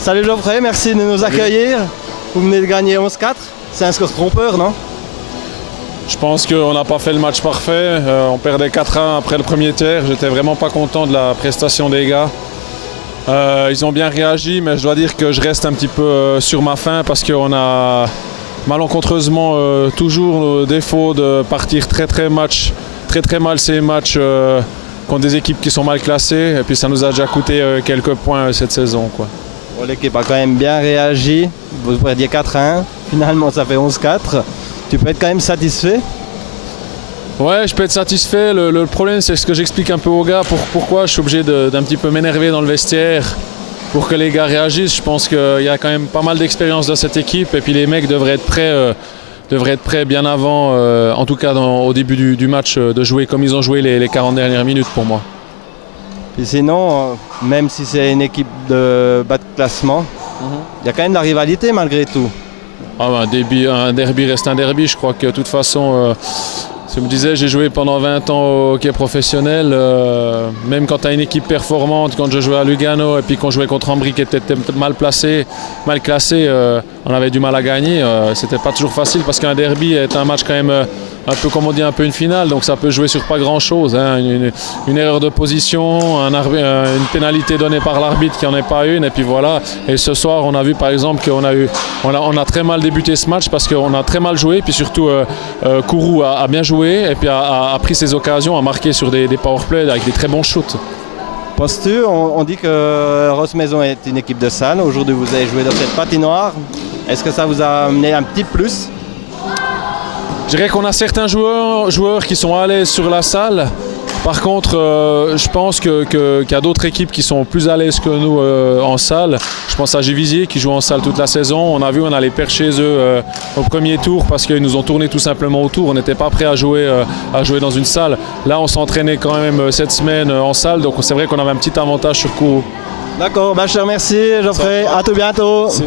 Salut Geoffrey, merci de nous accueillir. Vous venez de gagner 11-4. C'est un score trompeur, non? Je pense qu'on n'a pas fait le match parfait. On perdait 4-1 après le premier tiers. J'étais vraiment pas content de la prestation des gars. Ils ont bien réagi, mais je dois dire que je reste un petit peu sur ma faim parce qu'on a malencontreusement toujours le défaut de partir très mal ces matchs contre des équipes qui sont mal classées. Et puis ça nous a déjà coûté quelques points cette saison, quoi. Bon, l'équipe a quand même bien réagi. Vous perdiez 4-1. Finalement, ça fait 11-4. Tu peux être quand même satisfait? Ouais, je peux être satisfait. Le problème, c'est ce que j'explique un peu aux gars. Pourquoi je suis obligé d'un petit peu m'énerver dans le vestiaire pour que les gars réagissent. Je pense qu'il y a quand même pas mal d'expérience dans cette équipe. Et puis les mecs devraient être prêts bien avant, en tout cas au début du match, de jouer comme ils ont joué les 40 dernières minutes pour moi. Et sinon, même si c'est une équipe de bas de classement, il y a quand même de la rivalité malgré tout. Ah ben, un derby reste un derby. Je crois que de toute façon, je me disais, j'ai joué pendant 20 ans au hockey professionnel. Même quand tu as une équipe performante, quand je jouais à Lugano et puis qu'on jouait contre Ambry qui était mal classé, on avait du mal à gagner. C'était pas toujours facile parce qu'un derby est un match quand même un peu, comme on dit, un peu une finale. Donc ça peut jouer sur pas grand chose, hein. Une erreur de position, une pénalité donnée par l'arbitre qui n'en est pas une. Et puis voilà. Et ce soir, on a vu par exemple qu'on a très mal débuté ce match parce qu'on a très mal joué. Puis surtout, Kourou a bien joué et puis a pris ses occasions, a marqué sur des powerplays avec des très bons shoots. Penses-tu, on dit que Ross Maison est une équipe de salle. Aujourd'hui, vous avez joué dans cette patinoire. Est-ce que ça vous a amené un petit plus? Je dirais qu'on a certains joueurs qui sont à l'aise sur la salle. Par contre, je pense qu'il y a d'autres équipes qui sont plus à l'aise que nous en salle. Je pense à Givisier qui joue en salle toute la saison. On a vu, on allait perdre chez eux au premier tour parce qu'ils nous ont tourné tout simplement autour. On n'était pas prêt à jouer dans une salle. Là, on s'entraînait quand même cette semaine en salle. Donc c'est vrai qu'on avait un petit avantage sur Kourou. D'accord, je te remercie Geoffrey. À tout bientôt. Merci.